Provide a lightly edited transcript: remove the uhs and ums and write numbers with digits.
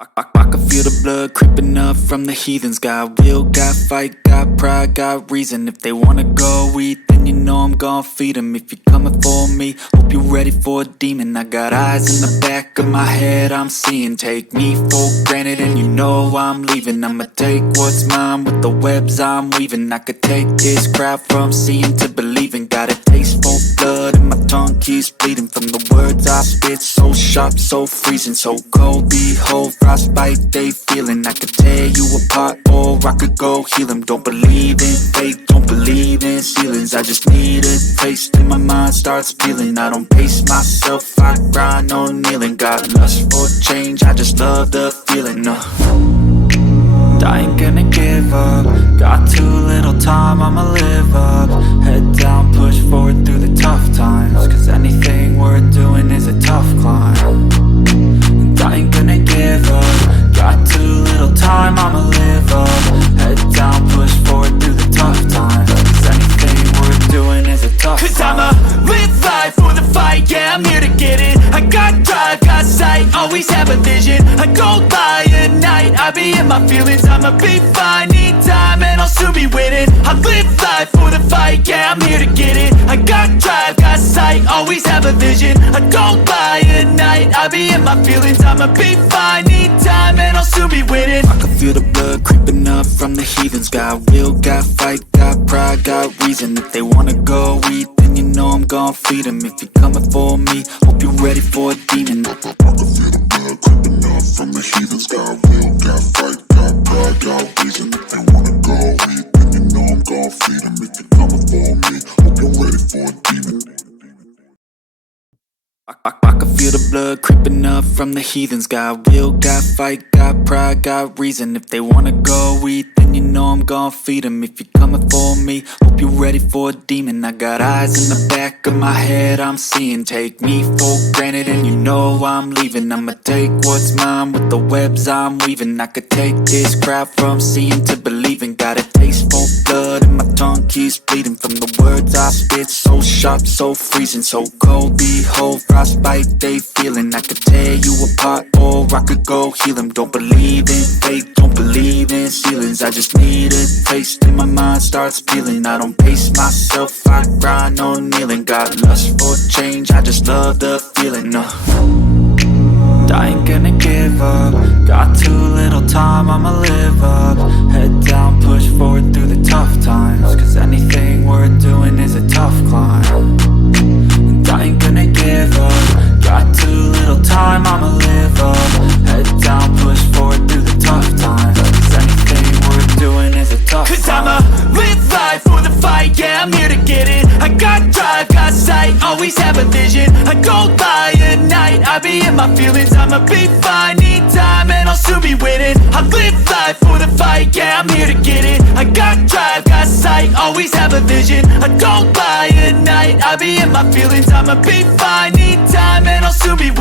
I can feel the blood creeping up from the heathens. Got will, got fight, got pride, got reason. If they wanna go eat, then you know I'm gon' feed them. If you're coming for me, hope you're ready for a demon. I got eyes in the back of my head, I'm seeing. Take me for granted and you know I'm leaving. I'ma take what's mine with the webs I'm weaving. I could take this crowd from seeing to believing. Got a taste for blood and my tongue keeps bleeding from the words I spit. So sharp, so freezing, so cold. Behold, frostbite they feeling. I could tear you apart or I could go heal them. Don't believe in fate, don't believe in ceilings. I just need a taste and my mind starts peeling. I don't pace myself, I grind on kneeling. Got lust for change, I just love the feeling. I ain't gonna give up. Got too little time, I'ma live up. Head down, push forward through the tough times. Cause anything worth doing is a tough climb. And I ain't gonna give up. Got too little time, I'ma live up. Head down, push forward through the tough times. Cause anything worth doing is a tough climb. Cause I'ma live life for the fight, yeah, I'm here to get it. I got drive, got sight, always have a vision. I go by at night, I be in my feelings. I'ma be fine, need time and I'll soon be winning. I live life for the fight, yeah, I'm here to get it. I got drive, got sight, always have a vision. I go by at night, I be in my feelings. I'ma be fine, need time and I'll soon be winning. I can feel the blood creeping up from the heathens. Got will, got fight, got pride, got reason. If they wanna go eat, then you know I'm gon' feed them. If you're coming for me, hope you're ready for a demon. I can feel the blood creeping up from the heathens. Got will, got fight, got pride, got reason. If they wanna go eat, then you know I'm gon' feed them. If you're coming for me, hope you're ready for a demon. I can feel the blood creeping up from the heathens. Got will, got fight, got pride, got reason. If they wanna go eat, then you know I'm gon' feed them. If you're coming for me, hope you're ready for a demon. I got eyes in the back of my head, I'm seeing. Take me for granted and you know I'm leaving. I'ma take what's mine with the webs I'm weaving. I could take this crowd from seeing to believing. Got a taste for blood and my tongue keeps bleeding from the words I spit. So sharp, so freezing, so cold. Behold, frostbite they feeling. I could tear you apart or I could go heal them. Don't believe in fate, don't believe in ceilings. I just need a taste and my mind starts peeling. I don't pace myself, I grind on kneeling. Got lust for change, I just love the feeling. I ain't gonna give up. Got too little time, I'ma live up. Head down, push forward through the tough times. Cause anything worth doing is a tough climb. And I ain't gonna give up. Got too little time, I'ma live up. Head down, push forward through the tough times. Cause anything worth doing is a tough climb. Cause I'ma live life for the fight, yeah, I'm here to get it. I got drive, got sight, always have a vision. I go by at night, I be in my feelings. I'ma be fine, need time and I'll soon be winning. I live life for the fight, yeah, I'm here to get it. I got drive, got sight, always have a vision. I go by at night, I be in my feelings. I'ma be fine, need time and I'll soon be winning.